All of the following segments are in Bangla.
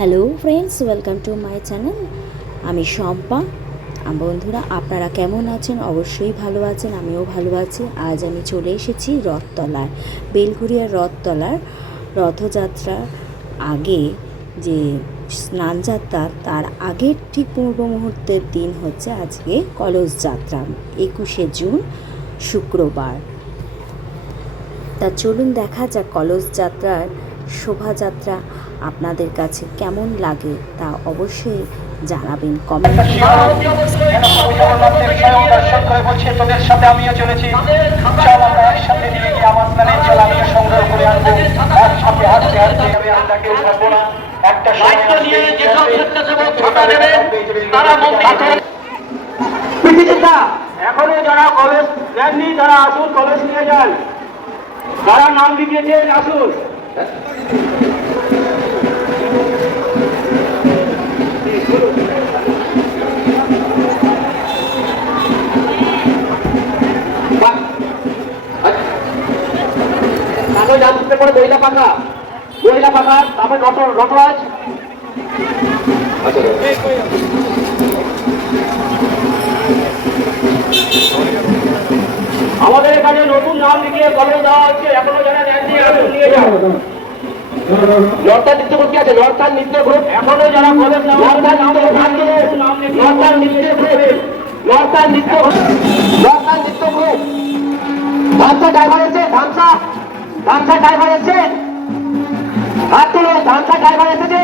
Hello friends welcome to my channel আমি শম্পা। বন্ধুরা, আপনারা কেমন আছেন? অবশ্যই ভালো আছেন, আমিও ভালো আছি। আজ আমি চলে এসেছি রথতলার, বেলঘুরিয়ার রথতলার রথযাত্রার আগে যে স্নানযাত্রা, তার আগের ঠিক পূর্ব মুহূর্তের দিন হচ্ছে আজকে কলস যাত্রা একুশে জুন, শুক্রবার। তা চলুন দেখা যাক কলস যাত্রার শোভাযাত্রা আপনাদের কাছে কেমন লাগে তা অবশ্যই জানাবেন কমেন্ট তোদের সাথে আমিও চলেছি। চল আমরা একসাথে নিয়ে গিয়ে আমার স্নানের জল আমিও সংগ্রহ করে আনব। একসাথে হাঁটতে হাঁটতে আমি আন্দাকে উঠাবো না। একটা সময় নিয়ে যেসব স্বেচ্ছাসেবক ছাতা দেবেন তারা মন্দির এখনও যারা কলেজ তারা আসুন কলেজ নিয়ে যান। যারা নাম লিখিয়েছেন আসুন। মহিলা পাখা পাখা তারপরে আমাদের এখানে নতুন নাম লিখিয়ে কলেজ দেওয়া হচ্ছে এখনও যারা নেননি আসুন নিয়ে যান নর্তার নৃত্য গ্রুপ কি আছে নর্তার নৃত্য গ্রুপ এখনও যারা কলেজ নেওয়া নর্তার নৃত্য নাম লিখিয়ে নৃত্য গ্রুপ নর্তার নৃত্য গ্রুপ ধামসা ড্রাইভার এসে ধামসা ধামসা ড্রাইভার এসে। হাত তুলো ধামসা ড্রাইভার এসেছে।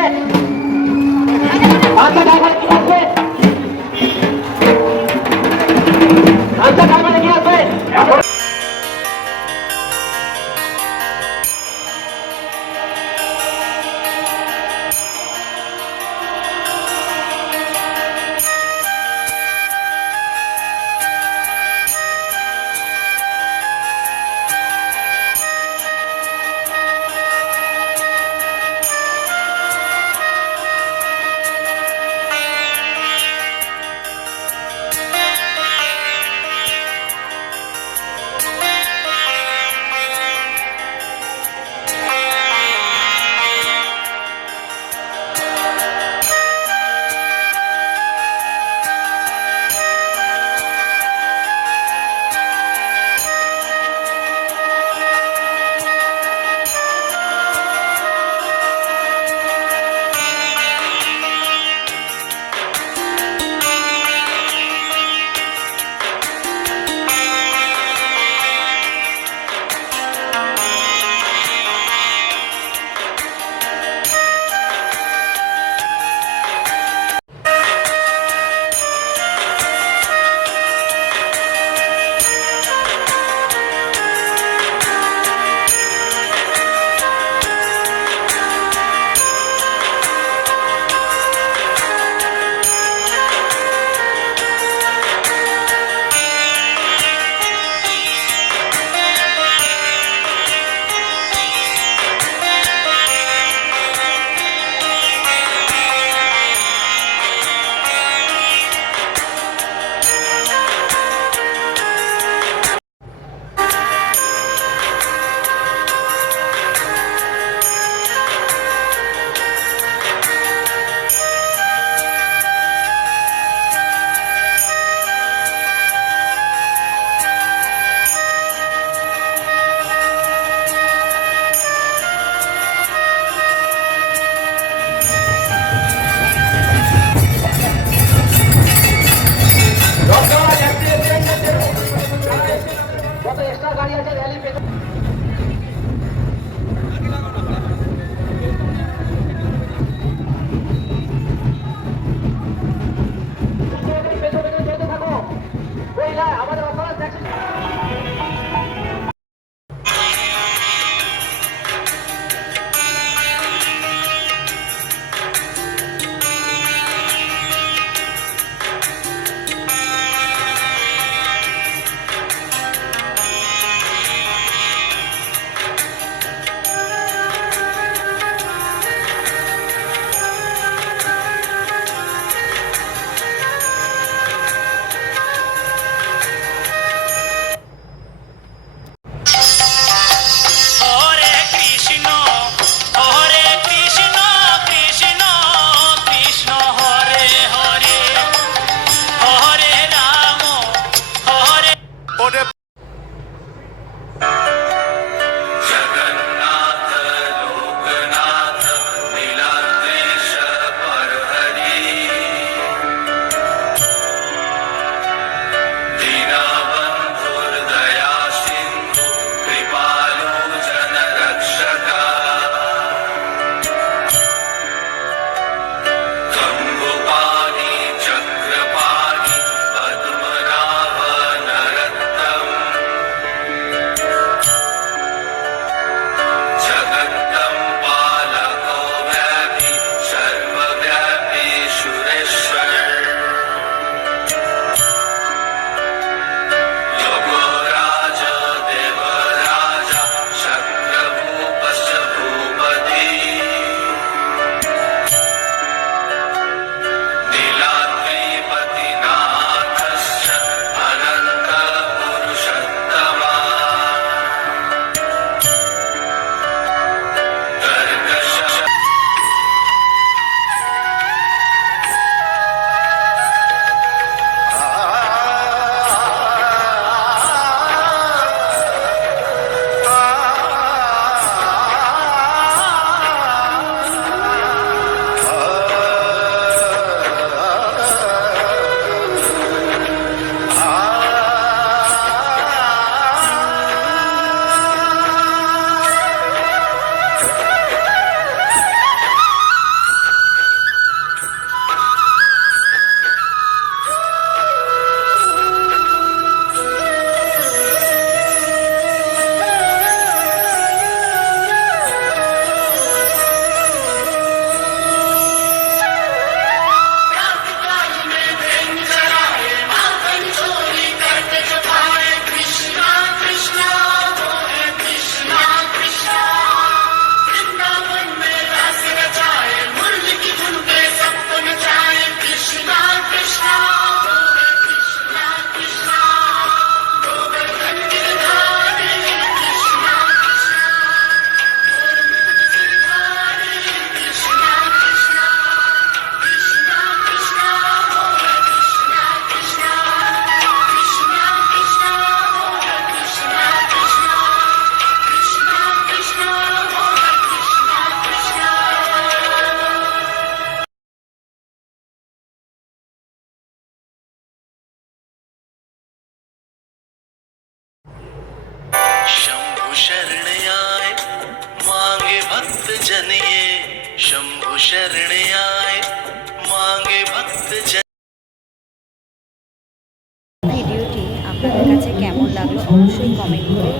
অবশ্যই কমেন্ট করে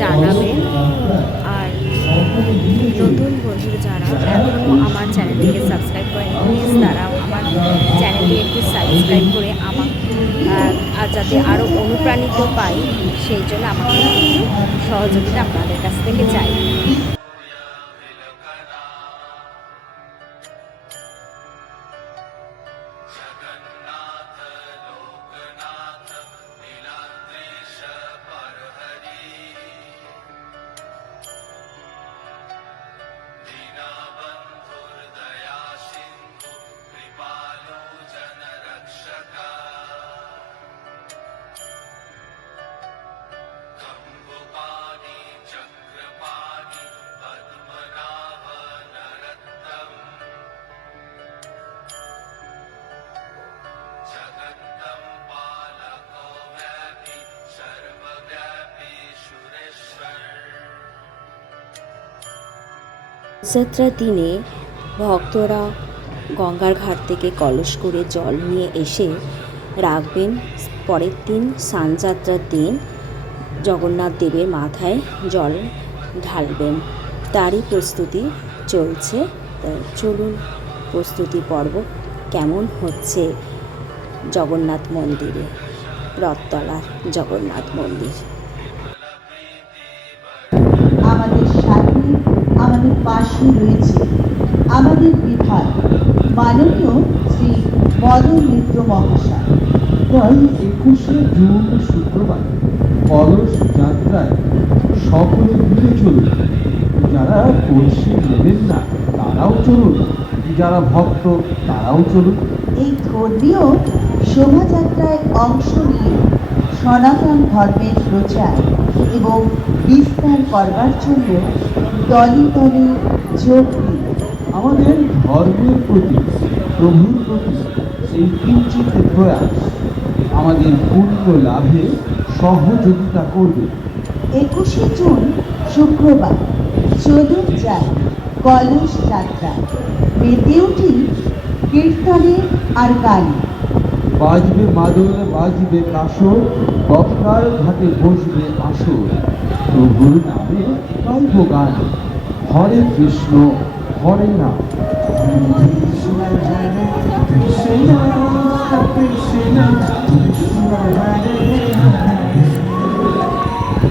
জানাবেন। আর নতুন বন্ধুরা যারা এখনও আমার চ্যানেলটিকে সাবস্ক্রাইব করেন প্লিজ তারা আমার চ্যানেলটি একটু সাবস্ক্রাইব করে আমার আর যাতে আরও অনুপ্রাণিত পাই, সেই জন্য আমাকে সহযোগিতা আপনাদের কাছ থেকে চাই। যাত্রার দিনে ভক্তরা গঙ্গার ঘাট থেকে কলস করে জল নিয়ে এসে রাখবেন। পরের দিন সানযাত্রার দিন জগন্নাথ দেবের মাথায় জল ঢালবেন। তারই প্রস্তুতি চলছে। চলুন, প্রস্তুতি পর্ব কেমন হচ্ছে জগন্নাথ মন্দিরে? রথতলার জগন্নাথ মন্দির। আমাদের পাশে রয়েছে। আমাদের বিধান মাননীয় শ্রী মদন মিত্র মহাশয়। একুশে জুন শুক্রবার কলস যাত্রায় সকলে মিলে চলুন। যারা কলসি নেবেন না তারাও চলুন। যারা ভক্ত তারাও চলুন। এই ধর্মীয় শোভাযাত্রায় অংশ নিয়ে সনাতন ধর্মের প্রচার এবং বিস্তার করবার জন্য দলে দলে যোগ দিন আমাদের ধর্মের প্রতি প্রভুর প্রতি এই কিঞ্চিত প্রয়াস আমাদের পুণ্য লাভে সহযোগিতা করবে। একুশে জুন শুক্রবার চলুন যাই কলস যাত্রা মেতে উঠি কীর্তনে আর গানে। বাজবে মাদল বাজবে কাসর গঙ্গার ঘাটে বসবে আসর। প্রভুর নামে গাইব গান। হরে কৃষ্ণ হরে নাম।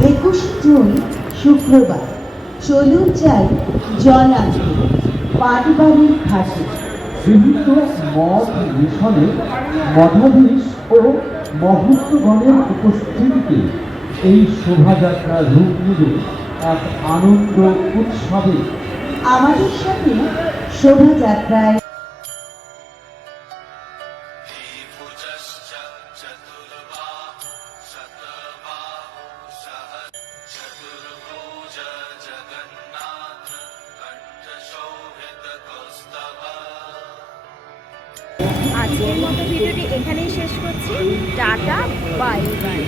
একুশ জুন শুক্রবার। চলুন যাই জল আনতে। পাটবাড়ির ঘাটে। বিভিন্ন মঠ মিশনে মঠাধীশ ও মহত্বগণের উপস্থিতিতে এই শোভাযাত্রা রূপ নিবে এক আনন্দ উৎসবে। আমাদের সাথে শোভাযাত্রায় টাটা বাই বাই।